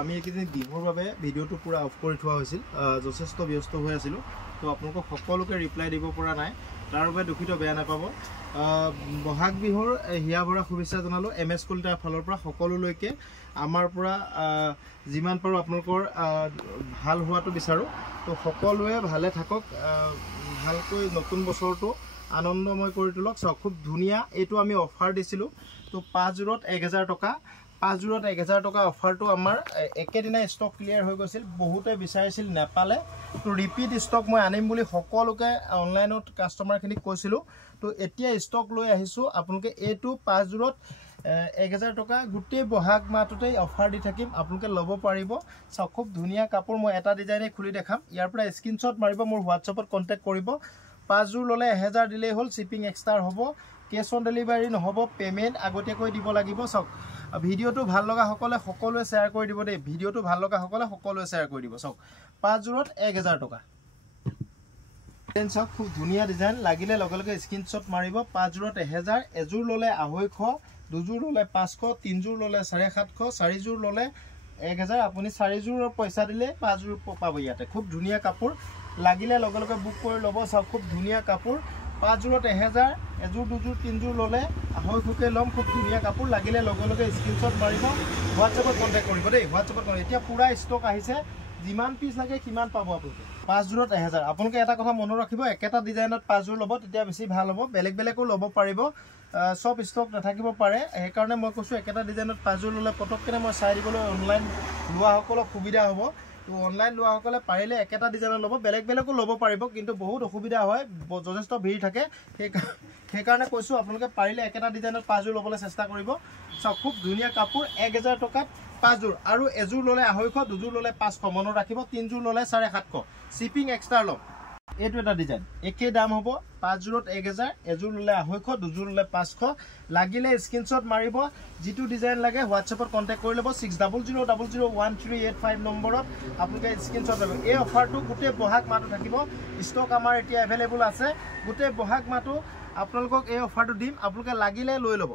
আমি এইকেইদিন বিহুৰ বাবে ভিডিঅ'টো পুৰা অফ কৰি থোৱা হৈছিল, যথেষ্ট ব্যস্ত হৈ আছিলোঁ। তো আপোনালোকক সকলোকে ৰিপ্লাই দিব পৰা নাই, তাৰ বাবে দুখিত, বেয়া নাপাব। বহাগ বিহুৰ হিয়া ভৰা শুভেচ্ছা জনালোঁ MS কলিতাৰ ফালৰ পৰা সকলোলৈকে। আমাৰ পৰা যিমান পাৰোঁ আপোনালোকৰ ভাল হোৱাটো বিচাৰোঁ। তো সকলোৱে ভালে থাকক, ভালকৈ নতুন বছৰটো আনন্দময় কৰি তোলক। চাওক, খুব ধুনীয়া এইটো আমি অফাৰ দিছিলোঁ। তো 5 জোৰত 1000 টকা, 5 জোৰত 1000 টকা অফাৰটো আমাৰ একেদিনাই ষ্টক ক্লিয়াৰ হৈ গৈছিল। বহুতে বিচাৰিছিল, নাপালে। তো ৰিপিট ষ্টক মই আনিম বুলি সকলোকে অনলাইনত কাষ্টমাৰখিনিক কৈছিলোঁ। তো এতিয়া ষ্টক লৈ আহিছোঁ। আপোনালোকে এইটো 5 জোৰত 1000 টকা গোটেই বহাগ মাহটোতেই অফাৰ দি থাকিম, আপোনালোকে ল'ব পাৰিব। চাওক, খুব ধুনীয়া কাপোৰ। মই এটা ডিজাইনে খুলি দেখাম। ইয়াৰ পৰা স্ক্ৰীনশ্বট মাৰিব, মোৰ হোৱাটছএপত কণ্টেক্ট কৰিব। 5 জোৰ ল'লে 1000 দিলেই হ'ল, শ্বিপিং এক্সট্ৰা হ'ব। কেছ অন ডেলিভাৰী নহ'ব, পে'মেণ্ট আগতীয়াকৈ দিব লাগিব। চাওক, ভিডিঅ'টো ভাল লগা সকলে সকলোৱে শ্বেয়াৰ কৰি দিব দেই। ভিডিঅ'টো ভাল লগা সকলে সকলোৱে শ্বেয়াৰ কৰি দিব। চাওক, 5 জোৰত 1000 টকা। চাওক, খুব ধুনীয়া ডিজাইন। লাগিলে লগে লগে স্ক্ৰীনশ্বট মাৰিব। 5 জোৰত 1000, এযোৰ ল'লে 250, দুযোৰ ল'লে 500, 3 জোৰ ল'লে 750, 4 জোৰ ল'লে 1000। আপুনি 4 জোৰৰ পইচা দিলে 5 জোৰ পাব ইয়াতে। খুব ধুনীয়া কাপোৰ, লাগিলে লগে লগে বুক কৰি ল'ব। চাওক, খুব ধুনীয়া কাপোৰ। 5 জোৰত 1000, এযোৰ দুযোৰ 3 জোৰ ল'লে 250কৈ ল'ম। খুব ধুনীয়া কাপোৰ, লাগিলে লগে লগে স্ক্ৰীনশ্বট মাৰিব, হোৱাটছএপত কণ্টেক্ট কৰিব দেই। হোৱাটছএপত এতিয়া পূৰা ষ্টক আহিছে, যিমান পিচ লাগে সিমান পাব আপোনালোকে। 5 জোৰত 1000। আপোনালোকে এটা কথা মনত ৰাখিব, একেটা ডিজাইনত 5 জোৰ ল'ব, তেতিয়া বেছি ভাল হ'ব। বেলেগ বেলেগো ল'ব পাৰিব, চব ষ্টক নাথাকিব পাৰে। সেইকাৰণে মই কৈছোঁ, একেটা ডিজাইনত 5 জোৰ ল'লে পটককৈ মই চাই দিবলৈ অনলাইন লোৱাসকলক সুবিধা হ'ব। তো অনলাইন লোৱাসকলে পাৰিলে একেটা ডিজাইনত ল'ব, বেলেগ বেলেগো ল'ব পাৰিব, কিন্তু বহুত অসুবিধা হয়, যথেষ্ট ভিৰ থাকে। সেইকাৰণে কৈছোঁ, আপোনালোকে পাৰিলে একেটা ডিজাইনত 5 জোৰ ল'বলৈ চেষ্টা কৰিব। চাওক, খুব ধুনীয়া কাপোৰ, 1000 টকাত 5 জোৰ। আৰু এযোৰ ল'লে 250, দুযোৰ ল'লে 500, মনত ৰাখিব। 3 জোৰ ল'লে 750, শ্বিপিং এক্সট্ৰা ল'ম। এইটো এটা ডিজাইন, একেই দাম হ'ব। 5 জোৰত 1000, এযোৰ ল'লে 250, দুযোৰ ল'লে 500। লাগিলে স্ক্ৰীনশ্বট মাৰিব, যিটো ডিজাইন লাগে হোৱাটছএপত কণ্টেক্ট কৰি ল'ব। 6000001385 নম্বৰত আপোনালোকে স্ক্ৰীনশ্বট ল'ব। এই অফাৰটো গোটেই বহাগ মাহটো থাকিব। ষ্টক আমাৰ এতিয়া এভেইলেবল আছে। গোটেই বহাগ মাহটো আপোনালোকক এই অফাৰটো দিম, আপোনালোকে লাগিলে লৈ ল'ব।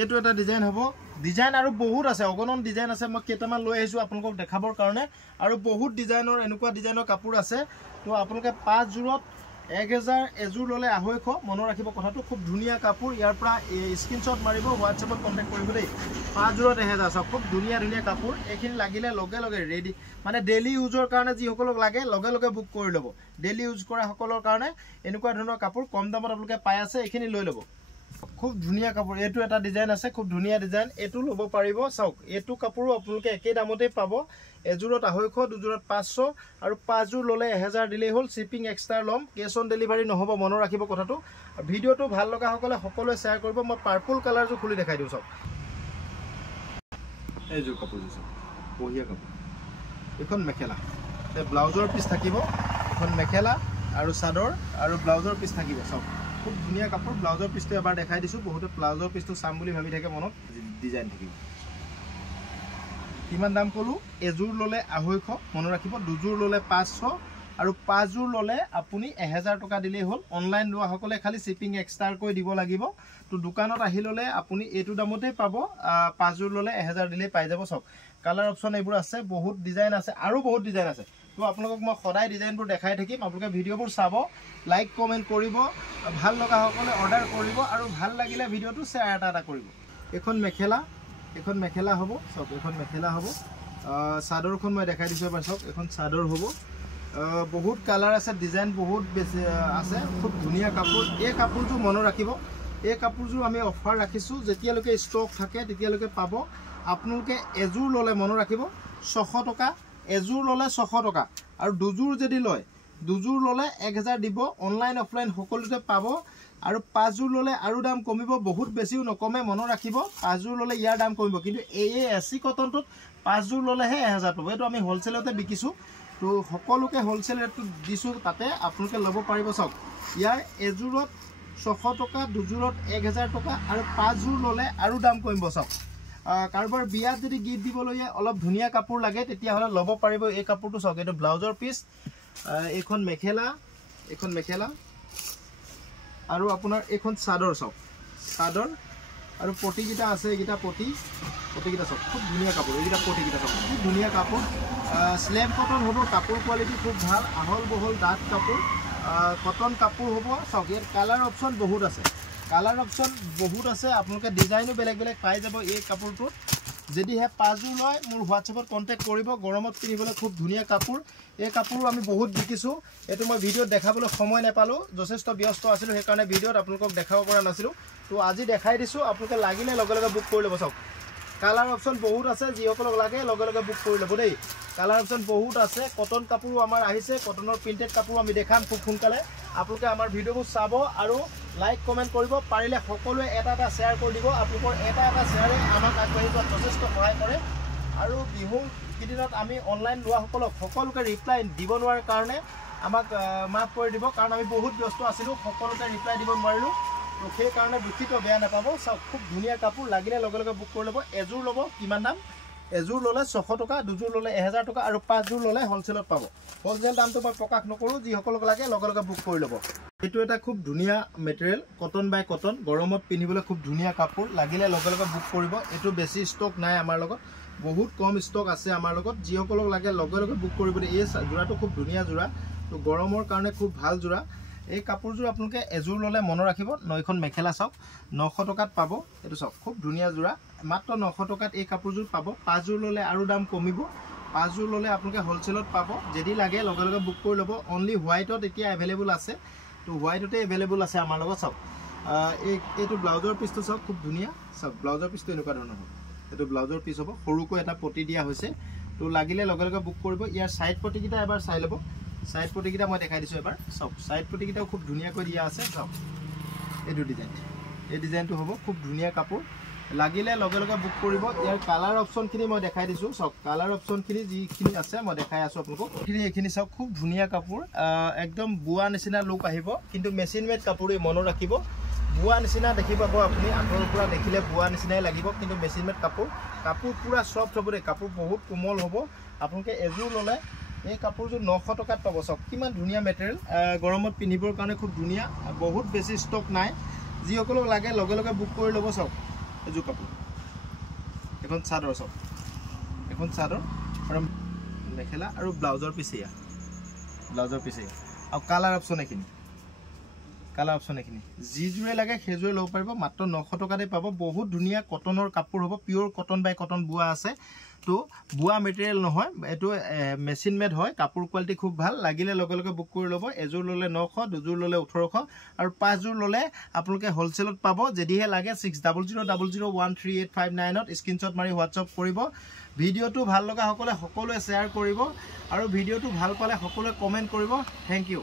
এইটো এটা ডিজাইন হ'ব। ডিজাইন আৰু বহুত আছে, অগণন ডিজাইন আছে। মই কেইটামান লৈ আহিছোঁ আপোনালোকক দেখাবৰ কাৰণে। আৰু বহুত ডিজাইনৰ, এনেকুৱা ডিজাইনৰ কাপোৰ আছে। তো আপোনালোকে 5 জোৰত 1000, এযোৰ ল'লে 250, মনত ৰাখিব কথাটো। খুব ধুনীয়া কাপোৰ। ইয়াৰ পৰা স্ক্ৰীনশ্বট মাৰিব, হোৱাটছএপত কণ্টেক্ট কৰিব দেই। 5 জোৰত 1000। চাওক, খুব ধুনীয়া ধুনীয়া কাপোৰ। এইখিনি লাগিলে লগে লগে ৰেডি, মানে ডেইলি ইউজৰ কাৰণে যিসকলক লাগে লগে লগে বুক কৰি ল'ব। ডেইলি ইউজ কৰা সকলৰ কাৰণে এনেকুৱা ধৰণৰ কাপোৰ কম দামত আপোনালোকে পাই আছে, এইখিনি লৈ ল'ব। খুব ধুনীয়া কাপোৰ। এইটো এটা ডিজাইন আছে, খুব ধুনীয়া ডিজাইন, এইটো ল'ব পাৰিব। চাওক, এইটো কাপোৰো আপোনালোকে একেই দামতেই পাব। এযোৰত 250, দুযোৰত 500, আৰু 5 জোৰ ল'লে 1000 দিলেই হ'ল। শ্বিপিং এক্সট্ৰা ল'ম, কেছ অন ডেলিভাৰী নহ'ব, মনত ৰাখিব কথাটো। ভিডিঅ'টো ভাল লগা সকলে সকলোৱে শ্বেয়াৰ কৰিব। মই পাৰ্পল কালাৰযোৰ খুলি দেখাই দিওঁ। চাওক, এইযোৰ কাপোৰযোৰ চাওক, বঢ়িয়া কাপোৰ। এইখন মেখেলা, ব্লাউজৰ পিচ থাকিব। এখন মেখেলা আৰু চাদৰ আৰু ব্লাউজৰ পিচ থাকিব। চাওক, খুব ধুনীয়া কাপোৰ। ব্লাউজৰ পিচটো এবাৰ দেখাই দিছোঁ। বহুতে ব্লাউজৰ পিচটো চাম বুলি ভাবি থাকে, মনত ডিজাইন থাকিব। কিমান দাম ক'লোঁ? এযোৰ ল'লে 250, মনত ৰাখিব। দুযোৰ ল'লে 500, আৰু 5 জোৰ ল'লে আপুনি 1000 টকা দিলেই হ'ল। অনলাইন লোৱাসকলে খালি শ্বিপিং এক্সট্ৰাকৈ দিব লাগিব। তো দোকানত আহি ল'লে আপুনি এইটো দামতেই পাব। 5 জোৰ ল'লে 1000 দিলেই পাই যাব। চাওক, কালাৰ অপশ্যন এইবোৰ আছে, বহুত ডিজাইন আছে, আৰু বহুত ডিজাইন আছে। তো আপোনালোকক মই সদায় ডিজাইনবোৰ দেখাই থাকিম। আপোনালোকে ভিডিঅ'বোৰ চাব, লাইক কমেণ্ট কৰিব, ভাল লগা সকলে অৰ্ডাৰ কৰিব, আৰু ভাল লাগিলে ভিডিঅ'টো শ্বেয়াৰ এটা কৰিব। এইখন মেখেলা, এখন মেখেলা হ'ব। চাওক, এখন মেখেলা হ'ব। চাদৰখন মই দেখাই দিছোঁ এবাৰ। চাওক, এখন চাদৰ হ'ব। বহুত কালাৰ আছে, ডিজাইন বহুত বেছি আছে। খুব ধুনীয়া কাপোৰ। এই কাপোৰযোৰ মনত ৰাখিব, এই কাপোৰযোৰ আমি অফাৰ ৰাখিছোঁ। যেতিয়ালৈকে ষ্টক থাকে তেতিয়ালৈকে পাব। আপোনালোকে এযোৰ ল'লে, মনত ৰাখিব, 600 টকা। এযোৰ ল'লে 600 টকা, আৰু দুযোৰ যদি লয়, দুযোৰ ল'লে 1000 দিব। অনলাইন অফলাইন সকলোতে পাব। আৰু 5 জোৰ ল'লে আৰু দাম কমিব, বহুত বেছিও নকমে, মনত ৰাখিব। 5 জোৰ ল'লে ইয়াৰ দাম কমিব, কিন্তু এই AC কটনটোত 5 জোৰ ল'লেহে 1000 পাব। এইটো আমি হ'লচেলতে বিকিছোঁ। তো সকলোকে হ'লচেল ৰেটটো দিছোঁ, তাতে আপোনালোকে ল'ব পাৰিব। চাওক, ইয়াৰ এযোৰত 600 টকা, দুযোৰত 1000 টকা, আৰু 5 জোৰ ল'লে আৰু দাম কমিব। চাওক, কাৰোবাৰ বিয়াত যদি গিফ্ট দিবলৈ অলপ ধুনীয়া কাপোৰ লাগে, তেতিয়াহ'লে ল'ব পাৰিব এই কাপোৰটো। চাওক, এইটো ব্লাউজৰ পিচ। এইখন মেখেলা, এইখন মেখেলা, আৰু আপোনাৰ এইখন চাদৰ। চাওক, চাদৰ আৰু পটিকেইটা আছে, এইকেইটা পটিকেইটা চাওক, খুব ধুনীয়া কাপোৰ। এইকেইটা পটিকেইটা চাওক, খুব ধুনীয়া কাপোৰ স্লেম কটন হ'ব কাপোৰ কোৱালিটি খুব ভাল আহল বহল ডাঠ কাপোৰ কটন কাপোৰ হ'ব চাওক ইয়াত কালাৰ অপশ্যন বহুত আছে আপোনালোকে ডিজাইনো বেলেগ বেলেগ পাই যাব এই কাপোৰটোত যদিহে 5 জোৰ লয় মোৰ হোৱাটছএপত কণ্টেক্ট কৰিব গৰমত পিন্ধিবলৈ খুব ধুনীয়া কাপোৰ এই কাপোৰ আমি বহুত বিকিছোঁ এইটো মই ভিডিঅ'ত দেখাবলৈ সময় নাপালোঁ যথেষ্ট ব্যস্ত আছিলোঁ সেইকাৰণে ভিডিঅ'ত আপোনালোকক দেখাব পৰা নাছিলোঁ তো আজি দেখাই দিছোঁ আপোনালোকে লাগিলে লগে লগে বুক কৰি ল'ব চাওক কালাৰ অপশ্যন বহুত আছে যিসকলক লাগে লগে লগে বুক কৰি ল'ব দেই কালাৰ অপশ্যন বহুত আছে কটন কাপোৰো আমাৰ আহিছে কটনৰ প্ৰিণ্টেড কাপোৰ আমি দেখাম খুব সোনকালে আপোনালোকে আমাৰ ভিডিঅ'বোৰ চাব আৰু লাইক কমেণ্ট কৰিব পাৰিলে সকলোৱে এটা শ্বেয়াৰ কৰি দিব আপোনালোকৰ এটা শ্বেয়াৰে আমাক আগবাঢ়ি যোৱাত যথেষ্ট সহায় কৰে আৰু বিহু কেইদিনত আমি অনলাইন লোৱাসকলক সকলোকে ৰিপ্লাই দিব নোৱাৰাৰ কাৰণে আমাক মাফ কৰি দিব কাৰণ আমি বহুত ব্যস্ত আছিলোঁ সকলোকে ৰিপ্লাই দিব নোৱাৰিলোঁ তো সেইকাৰণে দুখিত বেয়া নাপাব চাওক খুব ধুনীয়া কাপোৰ লাগিলে লগে লগে বুক কৰি ল'ব এযোৰ ল'ব কিমান দাম এযোৰ ল'লে 600 টকা দুযোৰ ল'লে 1000 টকা আৰু 5 যোৰ ল'লে হ'লচেলত পাব হ'লচেল দামটো মই প্ৰকাশ নকৰোঁ যিসকলক লাগে লগে লগে বুক কৰি ল'ব এইটো এটা খুব ধুনীয়া মেটেৰিয়েল কটন বাই কটন গৰমত পিন্ধিবলৈ খুব ধুনীয়া কাপোৰ লাগিলে লগে লগে বুক কৰিব এইটো বেছি ষ্টক নাই আমাৰ লগত বহুত কম ষ্টক আছে আমাৰ লগত যিসকলক লাগে লগে লগে বুক কৰিব এই যোৰাটো খুব ধুনীয়া যোৰা তো গৰমৰ কাৰণে খুব ভাল যোৰা এই কাপোৰযোৰ আপোনালোকে এযোৰ ল'লে মনত ৰাখিব 9খন মেখেলা চাওক 900 টকাত পাব এইটো চাওক খুব ধুনীয়া যোৰা মাত্ৰ 900 টকাত এই কাপোৰযোৰ পাব 5 যোৰ ল'লে আৰু দাম কমিব 5 যোৰ ল'লে আপোনালোকে হ'লচেলত পাব যদি লাগে লগে লগে বুক কৰি ল'ব অনলি হোৱাইটত এতিয়া এভেইলেবল আছে তো হোৱাইটতে এভেইলেবল আছে আমাৰ লগত চাওক এইটো ব্লাউজৰ পিচটো চাওক খুব ধুনীয়া চাওক ব্লাউজৰ পিচটো এনেকুৱা ধৰণৰ হ'ব এইটো ব্লাউজৰ পিচ হ'ব সৰুকৈ এটা পটি দিয়া হৈছে তো লাগিলে লগে লগে বুক কৰিব ইয়াৰ সাইড পটিকেইটা এবাৰ চাই ল'ব সাইড পটিকেইটা মই দেখাই দিছোঁ এবাৰ চাওক সাইড পটিকেইটাও খুব ধুনীয়াকৈ দিয়া আছে চাওক এইটো ডিজাইন এই ডিজাইনটো হ'ব খুব ধুনীয়া কাপোৰ লাগিলে লগে লগে বুক কৰিব ইয়াৰ কালাৰ অপশ্যনখিনি মই দেখাই দিছোঁ চাওক কালাৰ অপশ্যনখিনি যিখিনি আছে মই দেখাই আছোঁ আপোনালোকক এইখিনি চাওক খুব ধুনীয়া কাপোৰ একদম বোৱা নিচিনা লুক আহিব কিন্তু মেচিন মেড কাপোৰ মনত ৰাখিব বোৱা নিচিনা দেখি পাব আপুনি আঁতৰৰ পৰা দেখিলে বোৱা নিচিনাই লাগিব কিন্তু মেচিন মেড কাপোৰ পুৰা সফ্ট হ'ব দেই কাপোৰ বহুত কোমল হ'ব আপোনালোকে এযোৰ ল'লে এই কাপোৰযোৰ 900 টকাত পাব চাওক কিমান ধুনীয়া মেটেৰিয়েল গৰমত পিন্ধিবৰ কাৰণে খুব ধুনীয়া বহুত বেছি ষ্টক নাই যিসকলক লাগে লগে লগে বুক কৰি ল'ব চাওক এযোৰ কাপোৰ এখন চাদৰ চাওক এখন চাদৰ আৰু মেখেলা আৰু ব্লাউজৰ পিছেয়া আৰু কালাৰ অপশ্যন এইখিনি যিযোৰে লাগে সেইযোৰে ল'ব পাৰিব মাত্ৰ 900 টকাতে পাব বহুত ধুনীয়া কটনৰ কাপোৰ হ'ব পিয়'ৰ কটন বাই কটন বোৱা আছে তো বোৱা মেটেৰিয়েল নহয় এইটো মেচিন মেড হয় কাপোৰ কোৱালিটি খুব ভাল লাগিলে লগে লগে বুক কৰি ল'ব এযোৰ ল'লে 900 দুযোৰ ল'লে 1800 আৰু 5 যোৰ ল'লে আপোনালোকে হ'লচেলত পাব যদিহে লাগে 6000013859ত স্ক্ৰীনশ্বট মাৰি হোৱাটছআপ কৰিব ভিডিঅ'টো ভাল লগা সকলোৱে শ্বেয়াৰ কৰিব আৰু ভিডিঅ'টো ভাল পালে সকলোৱে কমেণ্ট কৰিব থেংক ইউ